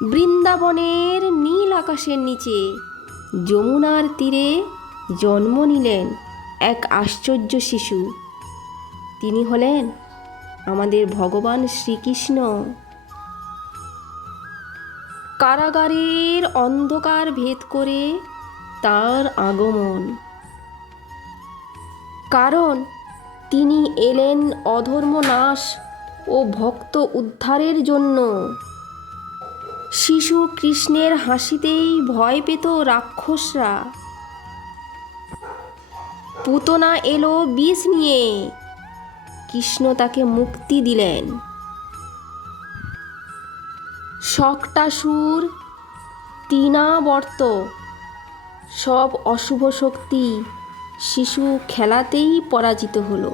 বৃন্দাবনের নীল আকাশের নিচে যমুনার তীরে জন্ম নিলেন এক আশ্চর্য শিশু। তিনি হলেন আমাদের ভগবান শ্রীকৃষ্ণ। কারাগারের অন্ধকার ভেদ করে তার আগমন, কারণ তিনি এলেন অধর্ম নাশ ও ভক্ত উদ্ধারের জন্য। শিশু কৃষ্ণের হাসিতেই ভয় পেত রাক্ষসরা। পুতনা এলো বিষ নিয়ে, কৃষ্ণ তাকে মুক্তি দিলেন। শক্টাসুর, তৃণাবর্ত সব অশুভ শক্তি শিশু খেলাতেই পরাজিত হলো।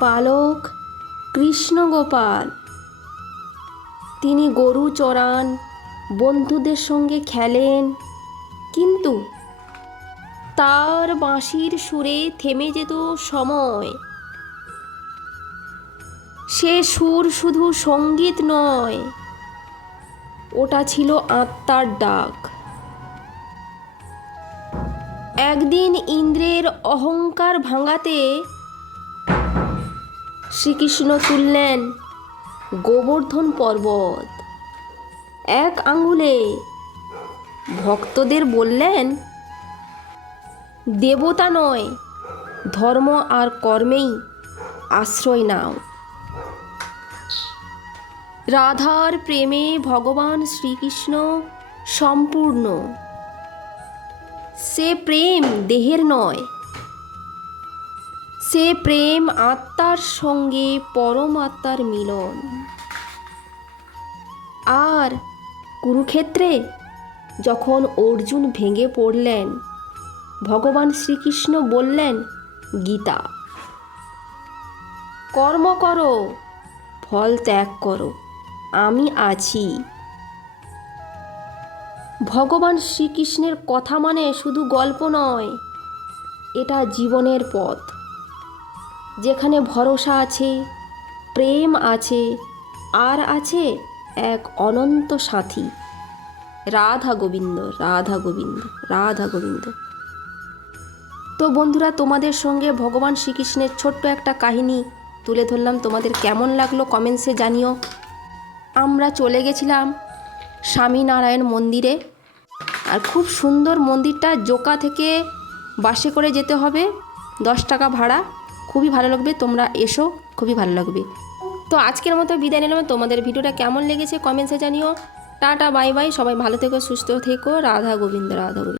বালক কৃষ্ণ গোপাল, তিনি গরু চড়ান, বন্ধুদের সঙ্গে খেলেন, কিন্তু তার বাঁশির সুরে থেমে যেত সময়। সে সুর শুধু সঙ্গীত নয়, ওটা ছিল আত্মার ডাক। একদিন ইন্দ্রের অহংকার ভাঙাতে শ্রীকৃষ্ণ তুললেন গোবর্ধন পর্বত। এক আঙুলে ভক্তদের বললেন, দেবতা নয়, ধর্ম আর কর্মেই আশ্রয় নাও। রাধার প্রেমে ভগবান শ্রীকৃষ্ণ সম্পূর্ণ। সে প্রেম দেহের নয়, সে প্রেম আত্মার সঙ্গে পরমাত্মার মিলন। আর কুরুক্ষেত্রে যখন অর্জুন ভেঙে পড়লেন, ভগবান শ্রীকৃষ্ণ বললেন গীতা, কর্ম করো, ফল ত্যাগ করো, আমি আছি। ভগবান শ্রীকৃষ্ণের কথা মানে শুধু গল্প নয়, এটা জীবনের পথ, যেখানে ভরসা আছে, প্রেম আছে, আর আছে এক অনন্ত সাথী। রাধা গোবিন্দ, রাধা গোবিন্দ, রাধা গোবিন্দ। তো বন্ধুরা, তোমাদের সঙ্গে ভগবান শ্রীকৃষ্ণের ছোট্ট একটা কাহিনী তুলে ধরলাম। তোমাদের কেমন লাগলো কমেন্টসে জানিও। আমরা চলে গেছিলাম স্বামীনারায়ণ মন্দিরে, আর খুব সুন্দর মন্দিরটা। জোকা থেকে বাসে করে যেতে হবে, 10 টাকা ভাড়া। খুবই ভালো লাগবে, তোমরা এসো, খুবই ভালো লাগবে। তো আজকের মতো বিদায় নিলাম। তোমাদের ভিডিওটা কেমন লেগেছে কমেন্টসে জানিও। টাটা, বাই বাই, সবাই ভালো থেকো, সুস্থ থেকো। রাধা গোবিন্দ, রাধা গোবিন্দ।